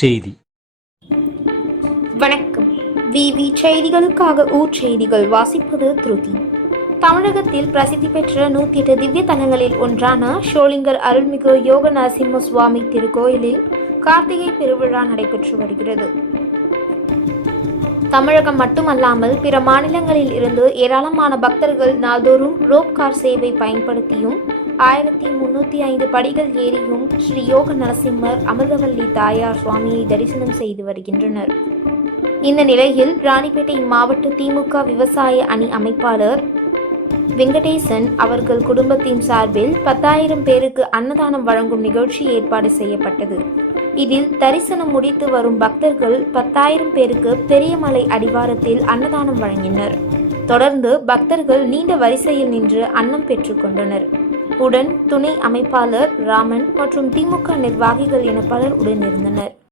செய்தி. வணக்கம். விவி செய்திகளுக்காக ஊர் செய்திகள் வாசிப்பது திருதி. தமிழகத்தில் பிரசித்தி பெற்ற 108 திவ்ய தலங்களில் ஒன்றான ஷோலிங்கர் அருள்மிகு யோக நரசிம்ம சுவாமி திருக்கோயிலில் கார்த்திகை பெருவிழா நடைபெற்று வருகிறது. தமிழகம் மட்டுமல்லாமல் பிற மாநிலங்களில் இருந்து ஏராளமான பக்தர்கள் நாள்தோறும் ரோப் கார் சேவை பயன்படுத்தியும் 1305 படிகள் ஏறியும் ஸ்ரீ யோக நரசிம்மர் அமிர்தவல்லி தாயார் சுவாமியை தரிசனம் செய்து வருகின்றனர். இந்த நிலையில் ராணிப்பேட்டை மாவட்ட திமுக விவசாய அணி அமைப்பாளர் வெங்கடேசன் அவர்கள் குடும்பத்தின் சார்பில் 10,000 பேருக்கு அன்னதானம் வழங்கும் நிகழ்ச்சி ஏற்பாடு செய்யப்பட்டது. இதில் தரிசனம் முடித்து வரும் பக்தர்கள் 10,000 பேருக்கு பெரியமலை அடிவாரத்தில் அன்னதானம் வழங்கினர். தொடர்ந்து பக்தர்கள் நீண்ட வரிசையில் நின்று அன்னம் பெற்றுக் கொண்டனர். உடன் துணை அமைப்பாளர் ராமன் மற்றும் திமுக நிர்வாகிகள் என பலர் உடனிருந்தனர்.